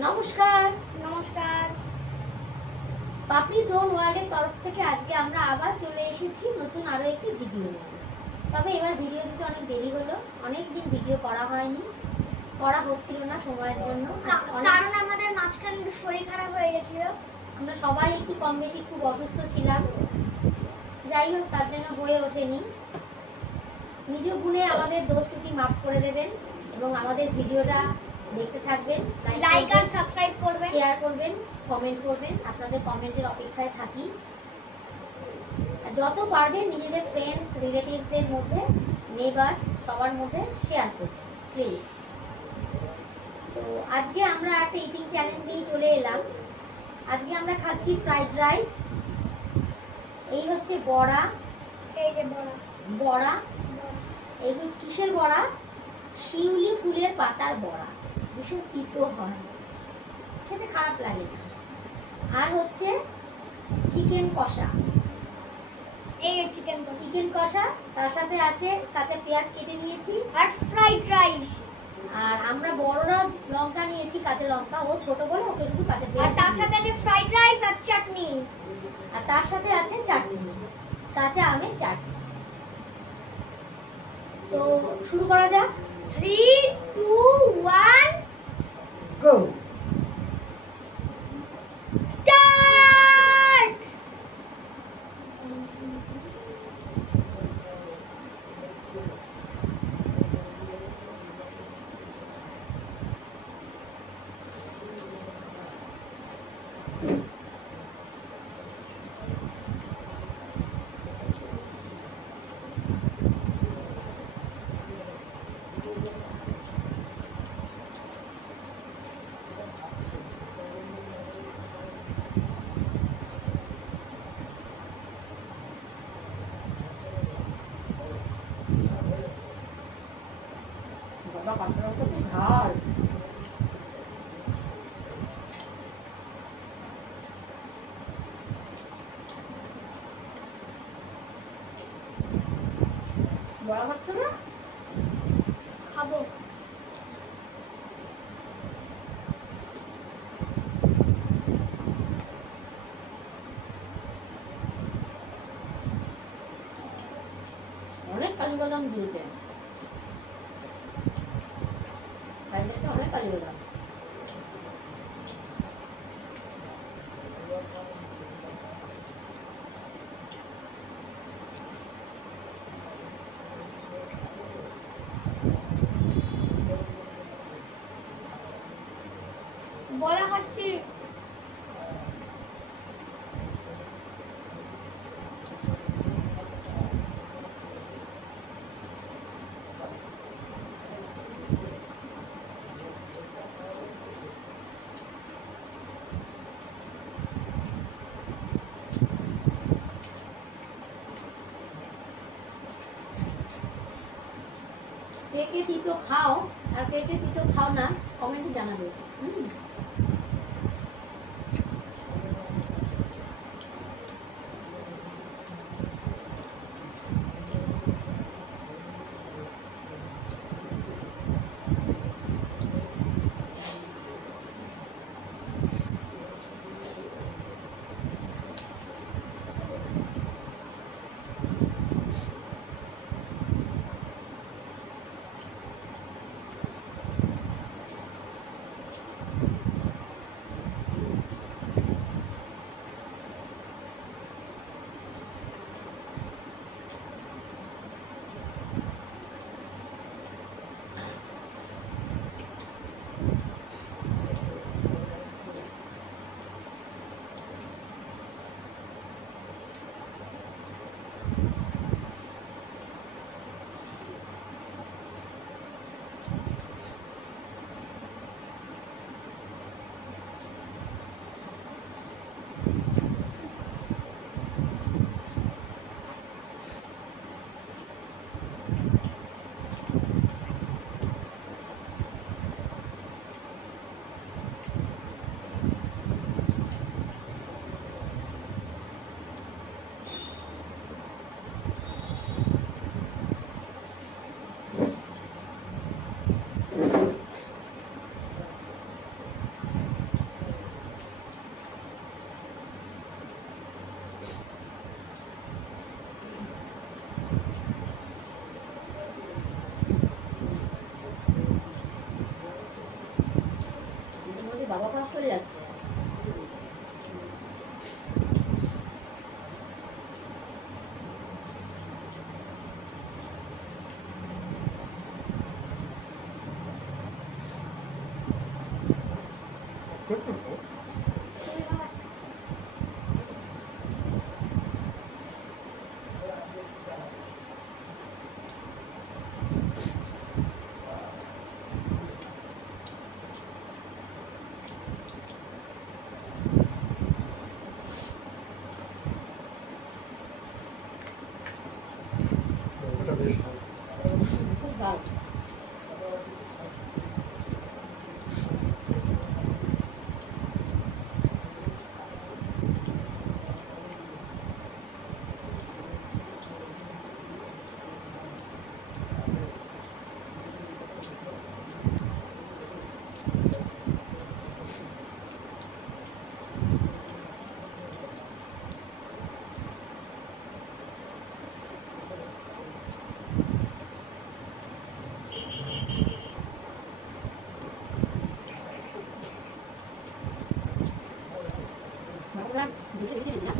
নমস্কার। নমস্কার। পাপড়ি জোন ওয়ার্ল্ডের তরফ থেকে আজকে আমরা আবার চলে এসেছি নতুন আরো একটি ভিডিও নিয়ে। তবে এবার ভিডিও দিতে অনেক দেরি হলো, অনেক দিন ভিডিও করা হয়নি, করা হচ্ছিল না সময়ের জন্য, কারণ আমাদের মাঝখানে শরীর খারাপ হয়ে গেছিল। আমরা সবাই একটু কম বেশি খুব অসুস্থ ছিলাম, যাই হোক তার জন্য হয়ে ওঠেনি। নিজ গুণে আমাদের দোষ ত্রুটি মাফ করে দেবেন এবং আমাদের ভিডিওটা দেখতে থাকবেন, লাইক আর সাবস্ক্রাইব করবেন, শেয়ার করবেন, কমেন্ট করবেন। আপনাদের কমেন্টের অপেক্ষায় থাকি। যত পারবেন নিজেদের ফ্রেন্ডস রিলেটিভসদের মধ্যে, নেবার্স সবার মধ্যে শেয়ার করবেন প্লিজ। তো আজকে আমরা একটা ইটিং চ্যালেঞ্জ নিয়ে চলে এলাম। আজকে আমরা খাচ্ছি ফ্রাইড রাইস, এই হচ্ছে বড়া, এই যে বড়া বড়া এগুলো কিসের বড়া? শিউলি ফুলের পাতার বড়া, ভীষণ তিতো হয়, খেতে খারাপ লাগে না। আর হচ্ছে চিকেন কষা, এই চিকেন কষা, চিকেন কষা, তার সাথে আছে কাঁচা পেঁয়াজ কেটে নিয়েছি, আর ফ্রাইড রাইস। আর আমরা বড়রা লঙ্কা নিয়েছি, কাঁচা লঙ্কা, ও ছোট বলে ওকে শুধু কাঁচা আর পেঁয়াজ, তার সাথে আছে ফ্রাইড রাইস আর চাটনি, আর তার সাথে আছে চাটনি, কাঁচা আমের চাটনি। তো শুরু করা যাক। 3 2 1 গো। স্টার্ট। বাবা কাঁচা লঙ্কা কি ঝাল। বড়া খাচ্ছ না? খাবো। অনেক কাজু বাদাম দিয়েছে, ফ্রাইড রাইসে অনেক কাজু বাদাম। বড়া খাচ্ছি। কে কে তিতো খাও আর কে কে তিতো খাও না কমেন্টে জানাবে। বলছি বাবা ফার্স্ট হয়ে যাচ্ছে। ওটা বেশ ভালো। খুব ভালো। ভাবলাম ভিডিও দিয়েছি না?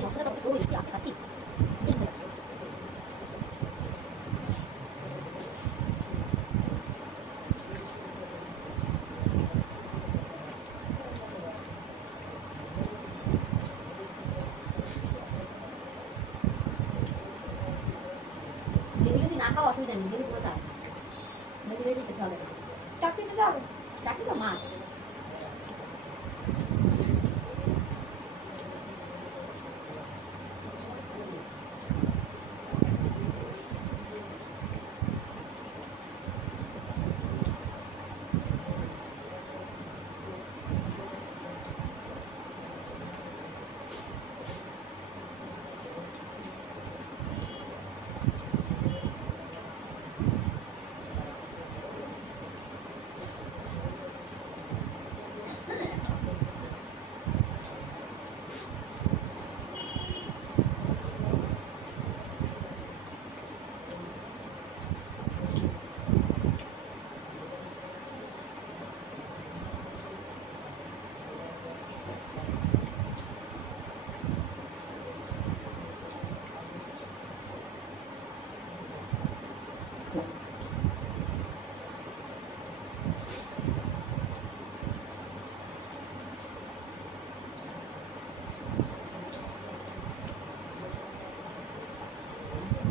মশলাটা কত বেশি আস্তে খাচ্ছি। দেখতে পাচ্ছি। গ্রেভি যদি না খাওয়া অসুবিধা নেই, গ্রেভি পুরো থাক। গ্রেভি রেখে খেতে হবে না। চাকরিতে যাও। চাটনি তো মাস্ট।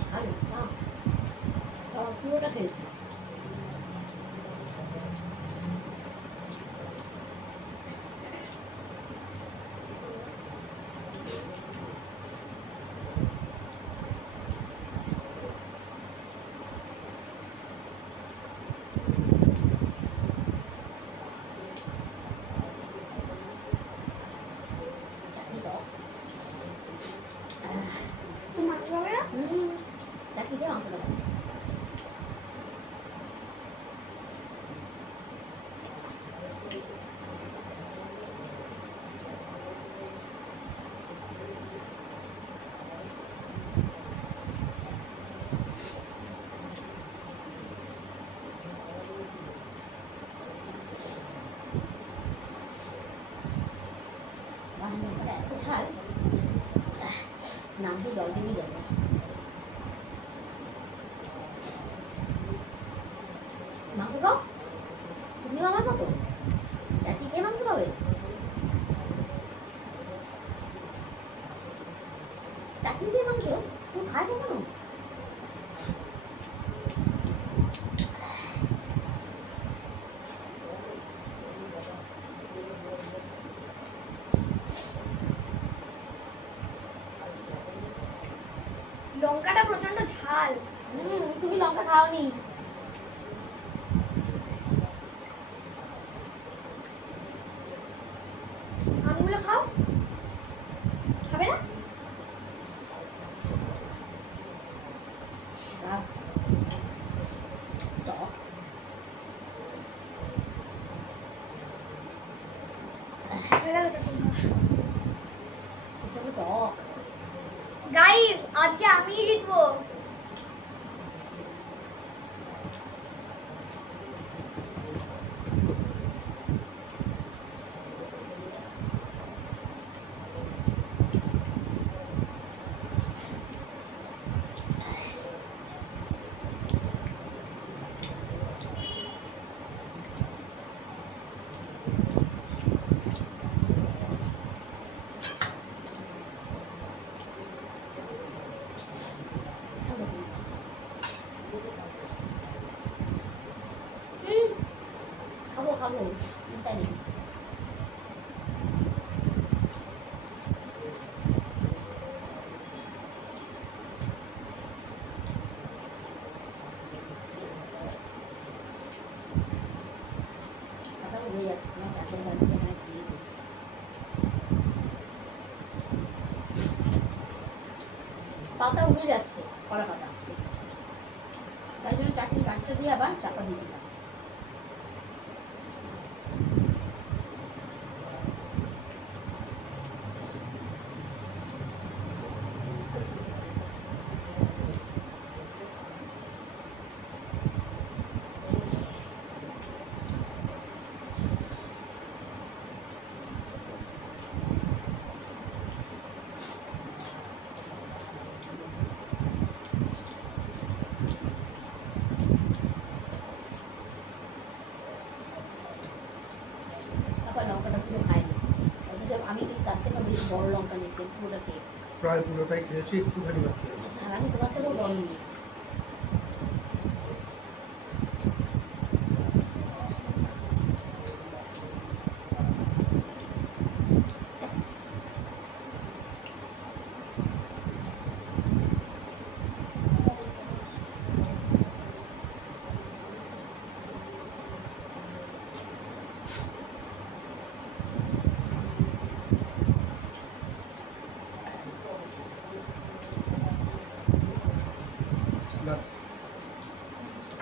ঝাল না। পুরোটা খেয়েছি। চাটনি টক। মাংস হবে না? চাটনি দিয়ে মাংসটা খাবো। বাহান্নটা এত ঝাল, নাক দিয়ে জল বেরিয়ে গেছে। মাংস খাও, তুমিও আমার মতো চাটনি খেয়ে মাংস খাবে। চাটনি দিয়ে মাংস তুই খাই কেন? লঙ্কাটা প্রচন্ড ঝাল। তুমি লঙ্কা খাওনি। আমগুলো খাও, খাবে না? টক হয়ে গেল চাটনি খাওয়া। প্রচন্ড টক। গাইস আজকে আমিই জিতবো। খাবো খাবো, চিন্তা নেই। উড়ে যাচ্ছে তোমার চাকর বাড়িতে এখানে দিয়ে দিই। পাতা উড়ে যাচ্ছে, কলা পাতা, তাই জন্য চাটনি বাটিটা দিয়ে আবার চাপা দিয়ে দিলাম। লঙ্কাটা পুরো খাইনি, অথচ আমি কিন্তু তার থেকে বেশি বড় লঙ্কা নিয়েছি, পুরোটা খেয়েছি। প্রায় পুরোটাই খেয়েছি, একটুখানি বাকি আছে। আর আমি তোমার থেকেও বড় নিয়েছি। ব্যাস।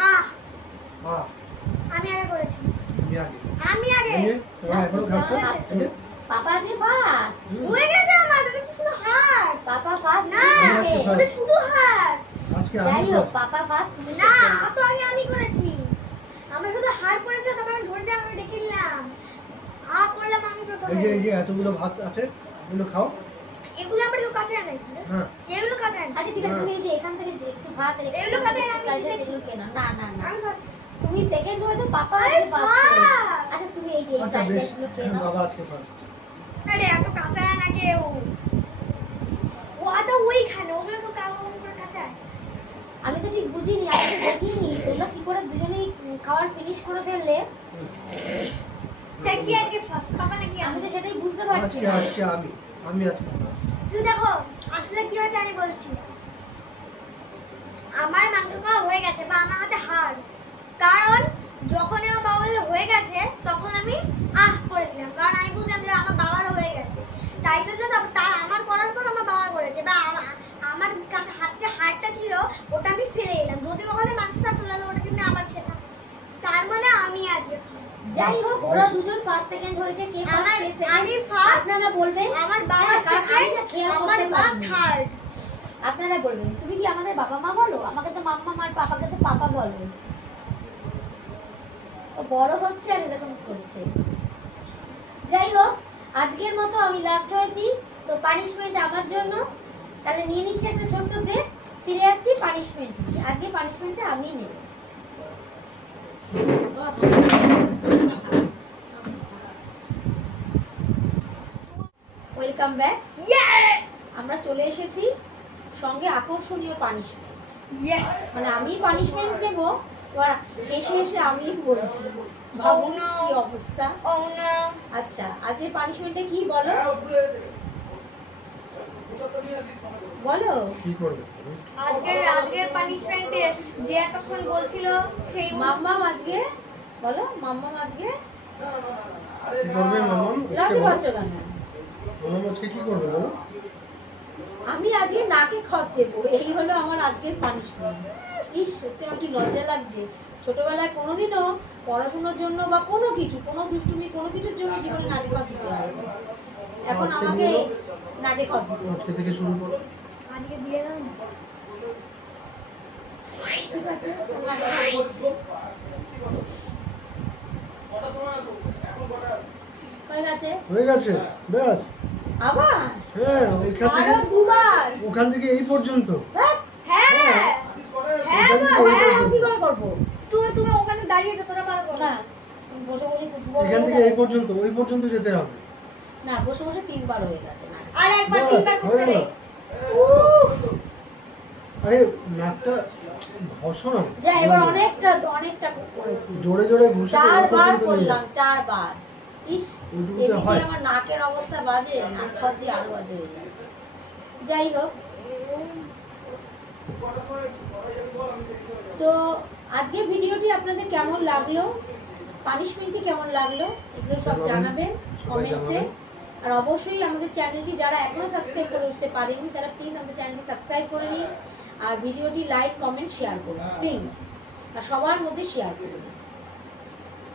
আহ আহ, আমি আগে করেছি। তুমি আগে। আমি আগে। এই যে, তোমরা এখনো খাচ্ছ? এই যে, পাপা যে ফার্স্ট, হুম, হয়ে গেছে আমার, এটা তো শুধু হার। পাপা ফার্স্ট। না, আজকে ওটা first। শুধু হার। আজকে যাই আমি হোক, first। পাপা ফার্স্ট, তুমি না, second। তো আগে আমি করেছি। আমরা শুধু হার করেছি, তারপর আমি ধরে আমি দেখে নিলাম। করলাম আমি প্রথমে। এই যে এতগুলো ভাত আছে, এগুলো খাও। এগুলো আবার কেউ কাছে আনে। হ্যাঁ, এগুলো কাছে আনে। আচ্ছা ঠিক আছে, তুমি এই যে এখান থেকে যে একটু ভাত আর একটু এগুলো খাবে না, আমি ফ্রাইড রাইস দিতেছি। এগুলো কেনো না না না, আমি first। তুমি সেকেন্ড হয়েছো, পাপা আরে আজকে ফার্স্ট হয়েছে। first। আচ্ছা তুমি এই যে আচ্ছা ফ্রাইড বেশ, রাইস গুলো কেনো। বাবা আজকে ফার্স্ট। আরে এত কাঁচা আয় না কেউ। ও তো ওই খানে, ওগুলো তো কাগজ করে কাঁচা আয়। আমি তো ঠিক বুঝিনি, আমি তো দেখিনি তোমরা কি করে দুজনেই খাবার ফিনিশ করে ফেললে। তাই কি আজকে ফার্স্ট পাপা নাকি আমি আমি? তো সেটাই বুঝতে পারছি আজকে না। আজকে আমি আজকে ফার্স্ট। তুই দেখো আসলে কি হয়েছে আমি বলছি। আমার মাংস খাওয়া হয়ে গেছে বা আমার হাতে হার, কারণ যখন আমার বাবা বললো হয়ে গেছে তখন আমি করে দিলাম, কারণ আমি বুঝলাম যে আমার বাবার হয়ে গেছে। তাই জন্য তার আমার করার পর আমার বাবা করেছে, বা আমার কাছে হাতে হারটা ছিল ওটা আমি ফেলে এলাম, যদি ওখানে মাংসটা তুলে ওটা কিন্তু আবার খেতাম। তার মানে আমি আজকে যাই হোক, ওরা দুজন ফার্স্ট সেকেন্ড হয়েছে, কে আমার ফার্স্ট কে আমি সেকেন্ড ফার্স্ট, আপনারা বলবেন। আমার বাবা হ্যাঁ, কারণ আমি সেকেন্ড, না খেয়াল আমার করতে মা পারিনি। থার্ড। আপনারা বলবেন, তুমি কি আমাদের বাবা মা বলো? আমাকে তো মাম্মা আর পাপাকে তো পাপা বলো। ও বড় হচ্ছে আর এরকম করছে। যাই হোক, আজকের মতো আমি লাস্ট হয়েছি, তো পানিশমেন্ট আমার জন্য। তাহলে নিয়ে নিচ্ছি একটা ছোট্ট ব্রেক, ফিরে আসছি পানিশমেন্ট নিয়ে। আজকে পানিশমেন্টটা আমিই নেব। Welcome back. আমরা চলে এসেছি সঙ্গে আকর্ষণীয় পানিশমেন্ট। ইয়েস মানে আমি পানিশমেন্ট নেব, এবার হেসে হেসে আমি বলছি, ভাবুন no. কি অবস্থা। ও নো আচ্ছা, আজকে পানিশমেন্টে কি বলো বলো। কি করবে? আজকের পানিশমেন্টে যে এতক্ষণ বলছিল সেই মাম্মাম আজকে বলো, মাম্মাম আজকে কি করবে মামাম? লজ্জা পাচ্ছ কেন? মামাম আজকে কি করবে বলো? আমি আজকে নাকে খত দেবো, এই হলো আমার আজকের পানিশমেন্ট। ইস, সত্যি আমার কি লজ্জা লাগছে। ছোটবেলায় কোনোদিনও পড়াশোনার জন্য বা কোনো কিছু, কোনো দুষ্টুমি, কোনো কিছুর জন্য জীবনে নাকে খত দিতে হয়। এখন আজকে আমাকে দিয়ে দাও। নাকে খত দিতে আজকে হচ্ছে। থেকে শুরু করো। আজকে দিয়ে দাও না। ঠিক আছে, আমি আজকে করছি। হয়ে গেছে হয়ে গেছে ব্যাস। আবার হ্যাঁ, আরো দুবার। ওখান থেকে এই পর্যন্ত। ধ্যাৎ, হ্যাঁ হ্যাঁ ওখান থেকে বাবা, এই হ্যাঁ। আমি কি পর্যন্ত। করে করবো? তুমি ওখানে দাঁড়িয়ে তো তোরা ভালো করো না, বসে বসে এখান থেকে এই পর্যন্ত, ওই পর্যন্ত যেতে হবে। না, বসে বসে 3 বার হয়ে গেছে না। আর একবার ব্যাস, তিনবার হয়ে করতে গেল। দে। আরে নাকটা ঘষো না। যা, এবার অনেকটা করেছি। জোরে জোরে ঘুষে তো ওই 4 বার পর্যন্ত নিয়ে যাও। করলাম, 4 বার। ইস, ওইটুকুতে এদিকে হয়? আমার নাকের অবস্থা বাজে, নাক খত দিয়ে আরো বাজে হয়ে যায়। যাই হোক, তো আজকের ভিডিওটি আপনাদের কেমন লাগলো, পানিশমেন্টটি কেমন লাগলো, এগুলো সব জানাবেন সবাই কমেন্টসে। জানাবেন। আর অবশ্যই আমাদের চ্যানেলটি যারা এখনো সাবস্ক্রাইব করে উঠতে পারেনি, তারা প্লিজ আমাদের চ্যানেলটি সাবস্ক্রাইব করে নিন। আর ভিডিওটি লাইক, কমেন্ট, শেয়ার করুন প্লিজ, আর সবার মধ্যে শেয়ার করুন।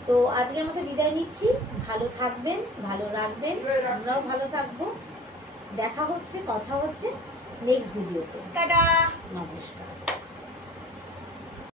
তো আজকের মতো বিদায় নিচ্ছি। ভালো থাকবেন, ভালো রাখবেন, আমরাও ভালো থাকবো। দেখা হচ্ছে, কথা হচ্ছে নেক্সট ভিডিওতে। টাটা। নমস্কার।